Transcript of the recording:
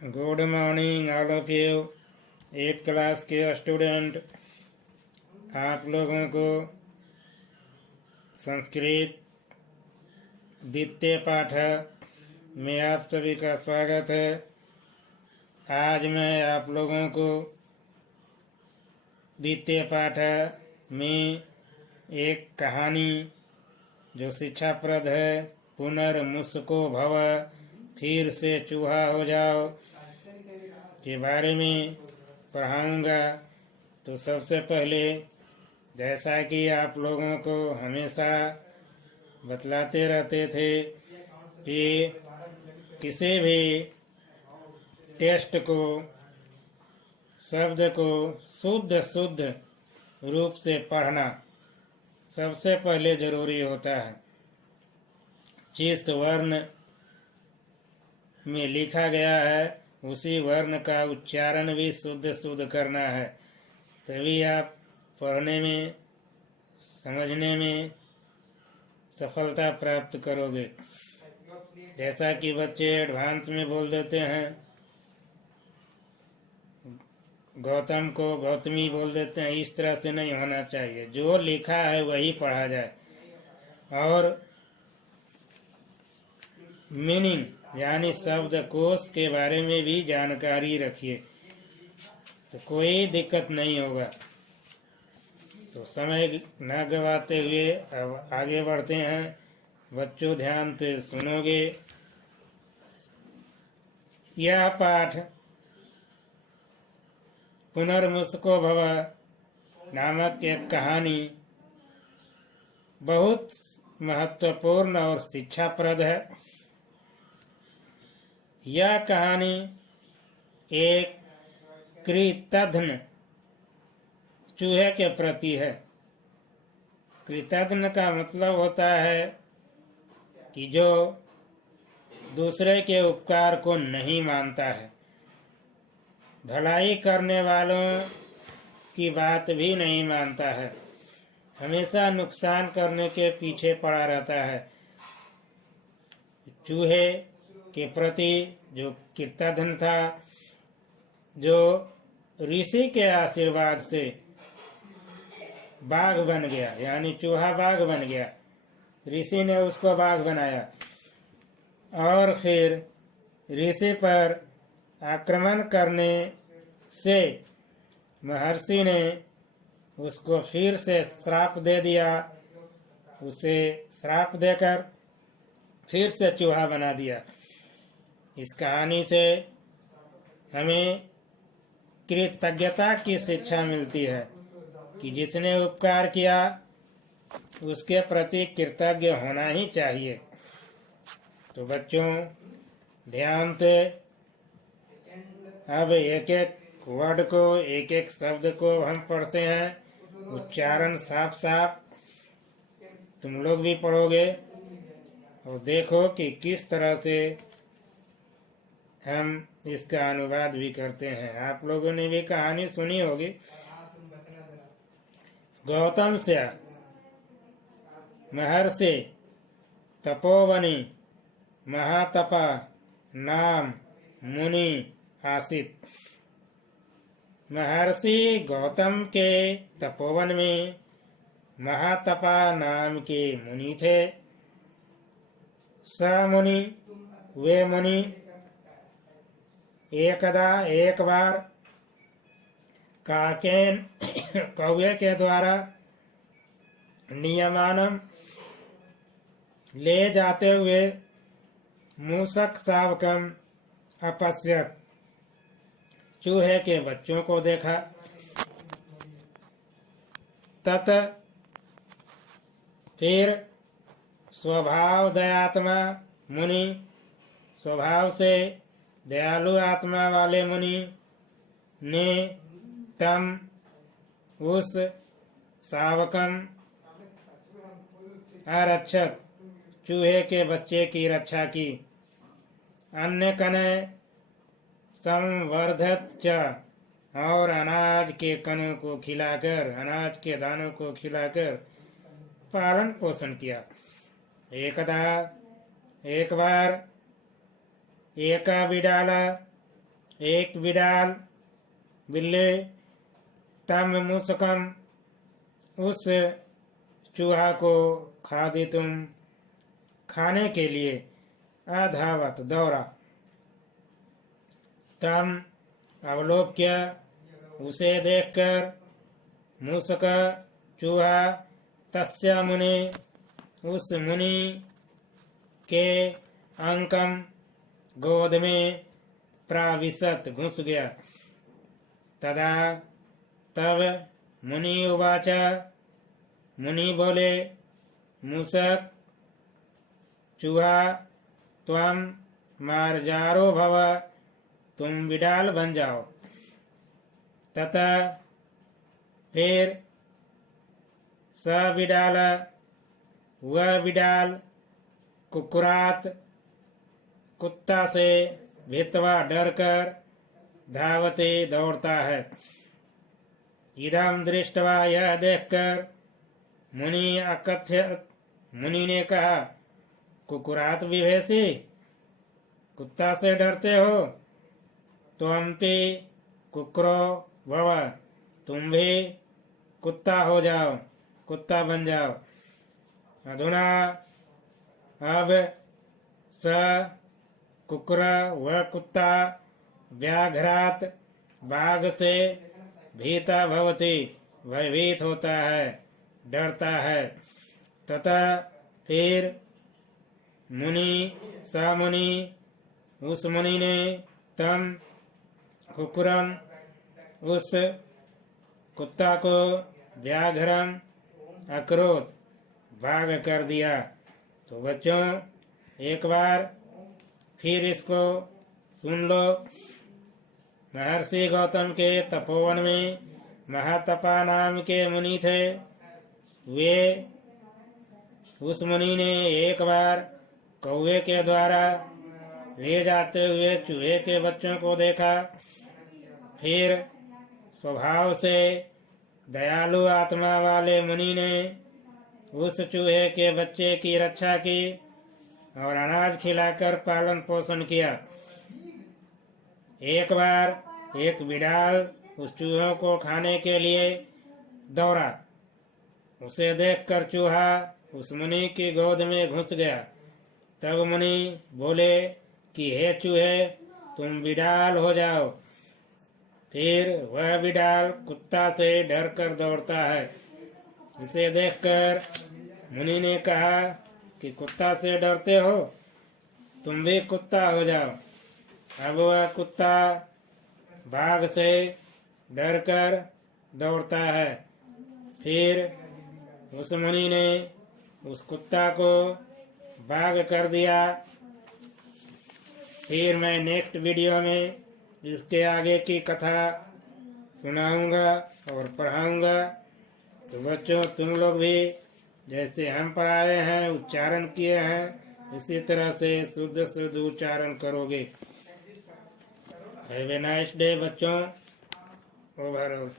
Good morning all of you. 8th class के student, आप लोगों को संस्कृत द्वितीय पाठ में आप सभी का स्वागत है। आज मैं आप लोगों को द्वितीय पाठ में एक कहानी जो शिक्षाप्रद है, पुनर्मुस्को भव, फिर से चूहा हो जाओ, के बारे में पढ़ाऊंगा। तो सबसे पहले, जैसा कि आप लोगों को हमेशा बतलाते रहते थे कि किसी भी टेस्ट को, शब्द को शुद्ध रूप से पढ़ना सबसे पहले जरूरी होता है। जिस वर्ण में लिखा गया है उसी वर्ण का उच्चारण भी शुद्ध करना है, तभी आप पढ़ने में, समझने में सफलता प्राप्त करोगे। जैसा कि बच्चे एडवांस में बोल देते हैं, गौतम को गौतमी बोल देते हैं, इस तरह से नहीं होना चाहिए। जो लिखा है वही पढ़ा जाए और मीनिंग यानी शब्दकोश के बारे में भी जानकारी रखिए, तो कोई दिक्कत नहीं होगा। तो समय न गवाते हुए अब आगे बढ़ते हैं। बच्चों, ध्यान से सुनोगे। यह पाठ पुनर्मुस्को भव नामक एक कहानी बहुत महत्वपूर्ण और शिक्षाप्रद है। यह कहानी एक कृतघ्न चूहे के प्रति है। कृतघ्न का मतलब होता है कि जो दूसरे के उपकार को नहीं मानता है, भलाई करने वालों की बात भी नहीं मानता है, हमेशा नुकसान करने के पीछे पड़ा रहता है। चूहे के प्रति जो कृतघ्न था, जो ऋषि के आशीर्वाद से बाघ बन गया, यानी चूहा बाघ बन गया, ऋषि ने उसको बाघ बनाया और फिर ऋषि पर आक्रमण करने से महर्षि ने उसको फिर से श्राप दे दिया। उसे श्राप देकर फिर से चूहा बना दिया। इस कहानी से हमें कृतज्ञता की शिक्षा मिलती है कि जिसने उपकार किया उसके प्रति कृतज्ञ होना ही चाहिए। तो बच्चों, ध्यान से अब एक एक वर्ड को, एक एक शब्द को हम पढ़ते हैं। उच्चारण साफ साफ तुम लोग भी पढ़ोगे और देखो कि किस तरह से हम इसका अनुवाद भी करते हैं। आप लोगों ने भी कहानी सुनी होगी। गौतम से महर्षि तपोवनी महातपा नाम मुनि आसित। महर्षि गौतम के तपोवन में महातपा नाम के मुनि थे। स मुनि, वे मुनि, एकदा एक बार काकेन कौवे के द्वारा नियमानम ले जाते हुए मूषक शावकम अपश्यत, चूहे के बच्चों को देखा। तत फिर स्वभाव दयात्मा मुनि, स्वभाव से दयालु आत्मा वाले मुनि ने तम, उस शावकम, आरक्षत, चूहे के बच्चे की रक्षा की। अन्य कने संवर्धत च, और अनाज के कणों को खिलाकर, अनाज के दानों को खिलाकर पालन पोषण किया। एकदा एक बार एका बिडाला एक बिडाल बिल्ली तम मूसकम उस चूहा को खादितुम खाने के लिए अधावत दौड़ा। तम अवलोक्य उसे देखकर मूसक चूहा तस्य मुनि उस मुनि के अंकम गोद में प्राविशत घुस गया। तदा तब मुनि उवाच मुनि बोले मूसक चूहा त्वं मार्जारो भव तुम बिडाल बन जाओ। तथा फिर स बिडाल वह बिडाल कुकुरात कुत्ता से भेतवा डरकर धावते दौड़ता है। इदम दृष्टवा यह देखकर मुनि अकथ्य मुनि ने कहा कुकुरात विभेसी कुत्ता से डरते हो तो अम्पि कुकरो भव तुम भी कुत्ता हो जाओ कुत्ता बन जाओ। अधुना अब स कुकुर वह कुत्ता व्याघ्रात बाघ से भीता भवति भयभीत होता है डरता है। तथा फिर मुनि स मुनि उस मुनि ने तम कुकुरम उस कुत्ता को व्याघ्रम अक्रोध भाग कर दिया। तो बच्चों एक बार फिर इसको सुन लो। महर्षि गौतम के तपोवन में महातपा नाम के मुनि थे। वे उस मुनि ने एक बार कौवे के द्वारा ले जाते हुए चूहे के बच्चों को देखा। फिर स्वभाव से दयालु आत्मा वाले मुनि ने उस चूहे के बच्चे की रक्षा की और अनाज खिलाकर पालन पोषण किया। एक बार एक बिडाल उस चूहों को खाने के लिए दौड़ा। उसे देखकर चूहा उस मुनि की गोद में घुस गया। तब मुनि बोले कि हे चूहे तुम बिडाल हो जाओ। फिर वह बिडाल कुत्ता से डरकर दौड़ता है। इसे देखकर मुनि ने कहा कि कुत्ता से डरते हो तुम भी कुत्ता हो जाओ। अब वह कुत्ता बाघ से डरकर दौड़ता है। फिर उस मुनि ने उस कुत्ता को बाघ कर दिया। फिर मैं नेक्स्ट वीडियो में इसके आगे की कथा सुनाऊंगा और पढ़ाऊंगा। तो बच्चों तुम लोग भी जैसे हम पढ़ाए हैं उच्चारण किए हैं इसी तरह से शुद्ध शुद्ध उच्चारण करोगे। हैव ए नाइस डे बच्चों। ओवरऑल।